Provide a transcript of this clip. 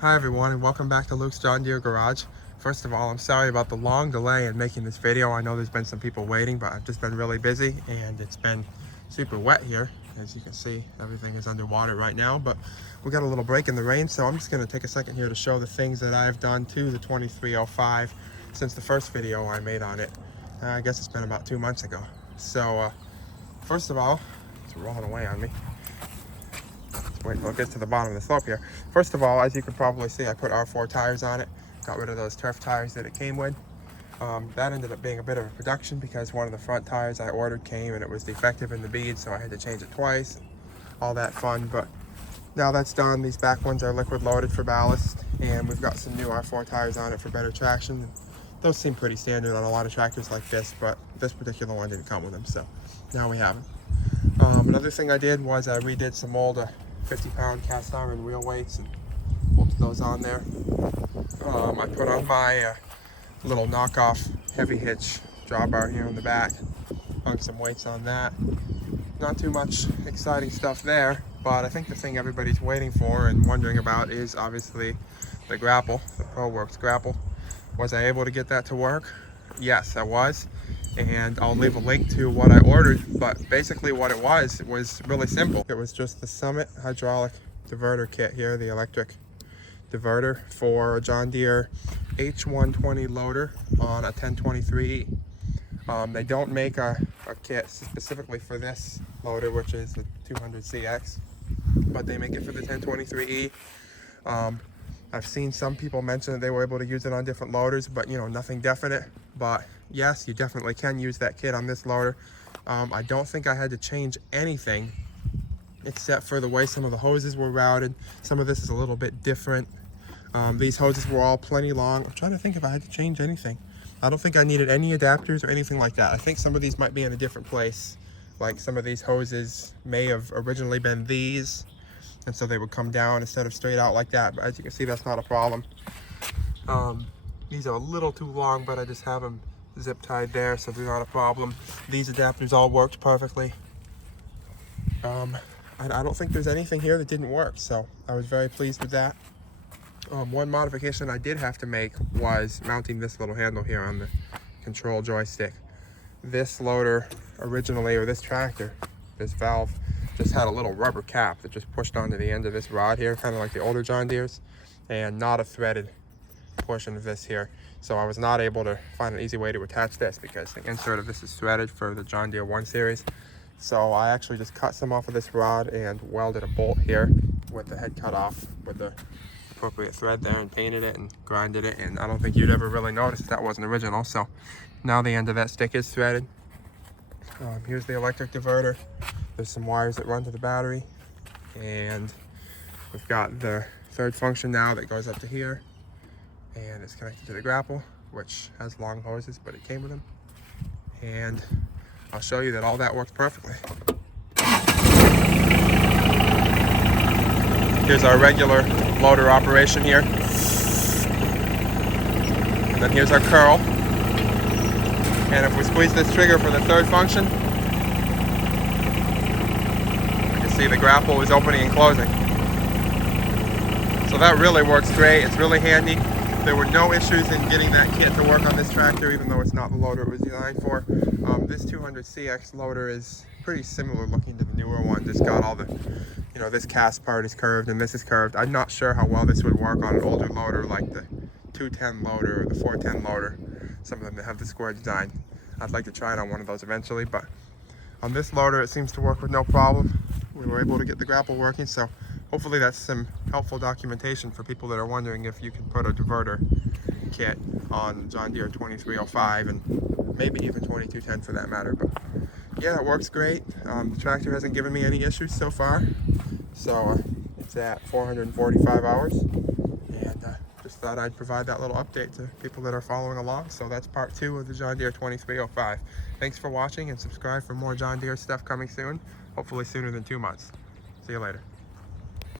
Hi everyone, and welcome back to Luke's John Deere Garage. First of all, I'm sorry about the long delay in making this video. I know there's been some people waiting, but I've just been really busy and it's been super wet here. As you can see, everything is underwater right now, but we got a little break in the rain, so I'm just going to take a second here to show the things that I've done to the 2305 since the first video I made on it. I guess it's been about 2 months ago. So first of all, it's rolling away on me. Wait till it gets to the bottom of the slope here. First of all, as you can probably see, I put R4 tires on it. Got rid of those turf tires that it came with. That ended up being a bit of a production because one of the front tires I ordered came and it was defective in the bead, so I had to change it twice. All that fun, but now that's done. These back ones are liquid loaded for ballast, and we've got some new R4 tires on it for better traction. Those seem pretty standard on a lot of tractors like this, but this particular one didn't come with them, so now we have them. Another thing I did was I redid some old 50-pound cast iron wheel weights and bolted those on there. I put on my little knockoff heavy hitch drawbar here on the back, hung some weights on that. Not too much exciting stuff there, but I think the thing everybody's waiting for and wondering about is obviously the Grapple, the ProWorks Grapple. Was I able to get that to work? Yes, I was. And I'll leave a link to what I ordered, but basically what it was really simple. It was just the Summit hydraulic diverter kit here, the electric diverter for a John Deere H120 loader on a 1023E. They don't make a kit specifically for this loader, which is the 200CX, but they make it for the 1023E. I've seen some people mention that they were able to use it on different loaders, but nothing definite. But yes, you definitely can use that kit on this loader. I don't think I had to change anything except for the way some of the hoses were routed. Some of this is a little bit different. These hoses were all plenty long. I'm trying to think if I had to change anything. I don't think I needed any adapters or anything like that. I think some of these might be in a different place. Like some of these hoses may have originally been these, and so they would come down instead of straight out like that. But as you can see, that's not a problem. These are a little too long, but I just have them zip tied there, so they're not a problem. These adapters all worked perfectly. I don't think there's anything here that didn't work, so I was very pleased with that. One modification I did have to make was mounting this little handle here on the control joystick. This loader originally, or this tractor, this valve, just had a little rubber cap that just pushed onto the end of this rod here, kind of like the older John Deere's, and not a threaded portion of this here. So I was not able to find an easy way to attach this because the insert of this is threaded for the John Deere 1 Series. So I actually just cut some off of this rod and welded a bolt here with the head cut off with the appropriate thread there and painted it and grinded it, and I don't think you'd ever really notice that wasn't original. So now the end of that stick is threaded. Here's the electric diverter. There's some wires that run to the battery, and we've got the third function now that goes up to here, and it's connected to the Grapple, which has long hoses, but it came with them. And I'll show you that all that works perfectly. Here's our regular loader operation here. And then here's our curl. And if we squeeze this trigger for the third function, you can see the Grapple is opening and closing. So that really works great. It's really handy. There were no issues in getting that kit to work on this tractor, even though it's not the loader it was designed for. This 200CX loader is pretty similar looking to the newer one. It's got all the, this cast part is curved and this is curved. I'm not sure how well this would work on an older loader like the 210 loader or the 410 loader. Some of them that have the square design. I'd like to try it on one of those eventually, but on this loader it seems to work with no problem. We were able to get the Grapple working, so hopefully that's some helpful documentation for people that are wondering if you can put a diverter kit on John Deere 2305 and maybe even 2210 for that matter. But yeah, it works great. The tractor hasn't given me any issues so far, so it's at 445 hours, and just thought I'd provide that little update to people that are following along. So that's part 2 of the John Deere 2305. Thanks for watching, and subscribe for more John Deere stuff coming soon, hopefully sooner than 2 months. See you later.